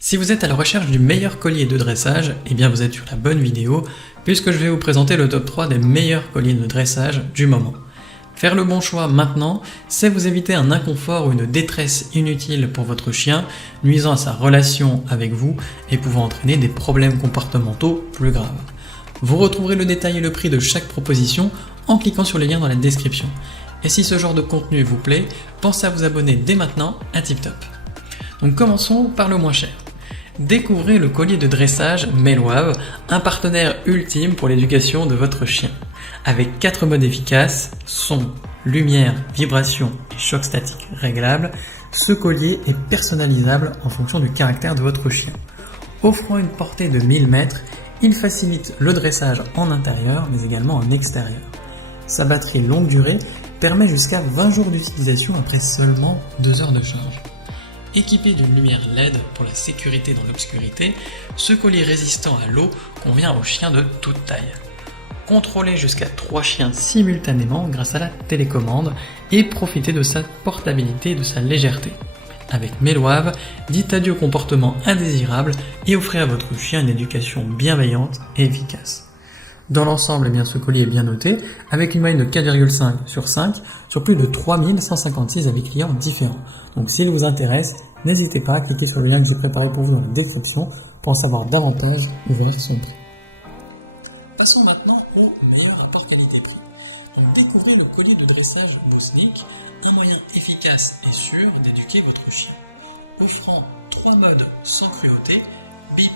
Si vous êtes à la recherche du meilleur collier de dressage, eh bien vous êtes sur la bonne vidéo, puisque je vais vous présenter le top 3 des meilleurs colliers de dressage du moment. Faire le bon choix maintenant, c'est vous éviter un inconfort ou une détresse inutile pour votre chien, nuisant à sa relation avec vous et pouvant entraîner des problèmes comportementaux plus graves. Vous retrouverez le détail et le prix de chaque proposition en cliquant sur les liens dans la description. Et si ce genre de contenu vous plaît, pensez à vous abonner dès maintenant à TipTop. Donc commençons par le moins cher. Découvrez le collier de dressage Meloave, un partenaire ultime pour l'éducation de votre chien. Avec 4 modes efficaces, son, lumière, vibration et choc statique réglable, ce collier est personnalisable en fonction du caractère de votre chien. Offrant une portée de 1000 mètres, il facilite le dressage en intérieur mais également en extérieur. Sa batterie longue durée permet jusqu'à 20 jours d'utilisation après seulement 2 heures de charge. Équipé d'une lumière LED pour la sécurité dans l'obscurité, ce collier résistant à l'eau convient aux chiens de toute taille. Contrôlez jusqu'à 3 chiens simultanément grâce à la télécommande et profitez de sa portabilité et de sa légèreté. Avec Meloave, dites adieu au comportement indésirable et offrez à votre chien une éducation bienveillante et efficace. Dans l'ensemble, ce collier est bien noté, avec une moyenne de 4,5 sur 5 sur plus de 3156 avis clients différents. Donc s'il vous intéresse, n'hésitez pas à cliquer sur le lien que j'ai préparé pour vous dans la description pour en savoir davantage ou voir son prix. Passons maintenant au meilleur rapport qualité-prix. Découvrez le collier de dressage Bosnik, un moyen efficace et sûr d'éduquer votre chien. Offrant 3 modes sans cruauté, bip,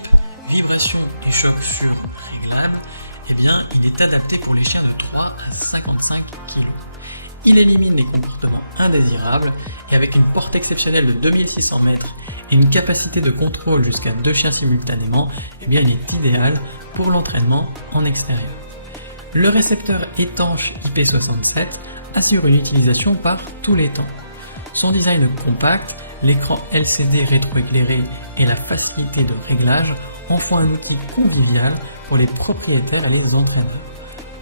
vibration et choc sûr réglable, il est adapté pour les chiens de 3 à 55 kg. Il élimine les comportements indésirables et avec une portée exceptionnelle de 2600 mètres et une capacité de contrôle jusqu'à 2 chiens simultanément, il est idéal pour l'entraînement en extérieur. Le récepteur étanche IP67 assure une utilisation par tous les temps. Son design compact, l'écran LCD rétroéclairé et la facilité de réglage en font un outil convivial pour les propriétaires à les entraîner.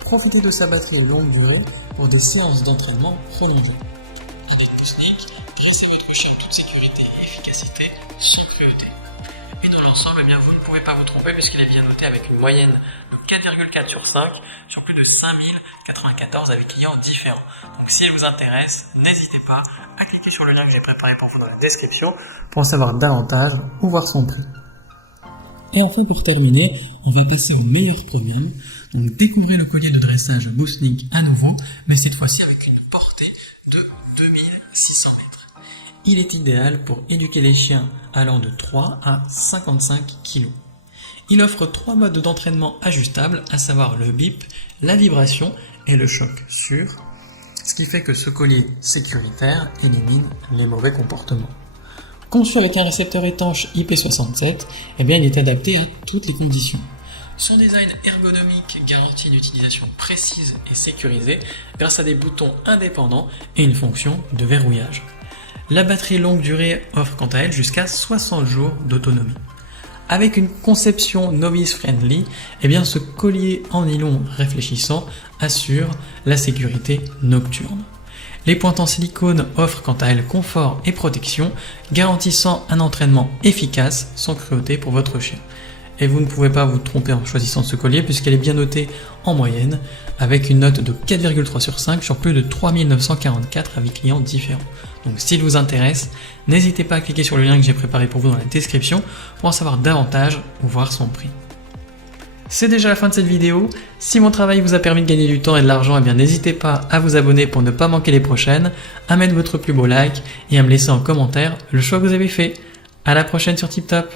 Profitez de sa batterie longue durée pour des séances d'entraînement prolongées. Avec Bosnik, dressez votre chien en toute sécurité et efficacité sans cruauté. Et dans l'ensemble, vous ne pouvez pas vous tromper puisqu'il est bien noté avec une moyenne de 4,4 sur 5 sur plus de 5094 avis clients différents. Donc si elle vous intéresse, n'hésitez pas à cliquer sur le lien que j'ai préparé pour vous dans la description pour en savoir davantage ou voir son prix. Et enfin pour terminer, on va passer au meilleur programme. Donc découvrez le collier de dressage Bosnik à nouveau, mais cette fois-ci avec une portée de 2600 mètres. Il est idéal pour éduquer les chiens allant de 3 à 55 kg. Il offre 3 modes d'entraînement ajustables, à savoir le bip, la vibration et le choc sûr, ce qui fait que ce collier sécuritaire élimine les mauvais comportements. Conçu avec un récepteur étanche IP67, il est adapté à toutes les conditions. Son design ergonomique garantit une utilisation précise et sécurisée grâce à des boutons indépendants et une fonction de verrouillage. La batterie longue durée offre quant à elle jusqu'à 60 jours d'autonomie. Avec une conception novice friendly, ce collier en nylon réfléchissant assure la sécurité nocturne. Les pointes en silicone offrent quant à elles confort et protection, garantissant un entraînement efficace sans cruauté pour votre chien. Et vous ne pouvez pas vous tromper en choisissant ce collier puisqu'elle est bien notée en moyenne avec une note de 4,3 sur 5 sur plus de 3944 avis clients différents. Donc s'il vous intéresse, n'hésitez pas à cliquer sur le lien que j'ai préparé pour vous dans la description pour en savoir davantage ou voir son prix. C'est déjà la fin de cette vidéo. Si mon travail vous a permis de gagner du temps et de l'argent, n'hésitez pas à vous abonner pour ne pas manquer les prochaines, à mettre votre plus beau like et à me laisser en commentaire le choix que vous avez fait. À la prochaine sur TipTop.